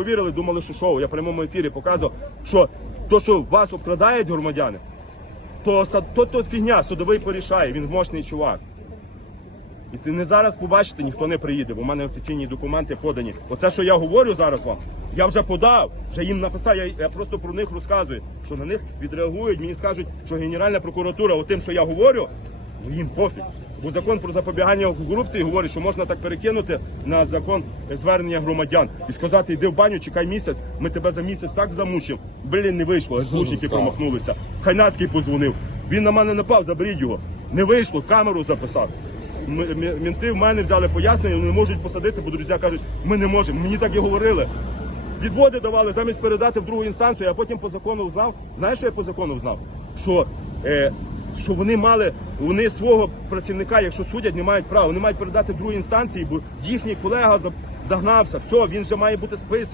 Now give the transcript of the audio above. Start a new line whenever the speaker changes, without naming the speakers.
Повірили, думали, що шоу. Я в прямому ефірі показував, що то, що вас обкрадають громадяни, то, то, то фігня, судовий порішає, він мощний чувак. І ти не зараз побачите, ніхто не приїде, бо в мене офіційні документи подані. Оце, що я говорю зараз вам, я вже подав, вже їм написав, я, я просто про них розказую, що на них відреагують, мені скажуть, що Генеральна прокуратура, отим, що я говорю, їм пофіг. Бо закон про запобігання корупції говорить, що можна так перекинути на закон звернення громадян і сказати, йди в баню, чекай місяць, ми тебе за місяць так замучимо. Блін, не вийшло, глушники промахнулися. Хайнацький позвонив. Він на мене напав, заберіть його. Не вийшло, камеру записав. Мінти в мене взяли пояснення, не можуть посадити, бо друзі кажуть, ми не можемо. Мені так і говорили. Відводи давали замість передати в другу інстанцію, а потім по закону знав. Знаєш, що я по закону знав? Що, е, що вони мали, вони свого працівника, якщо судять, не мають права. Вони мають передати в другу інстанції, бо їхній колега за- загнався. Все, він вже має бути списаний.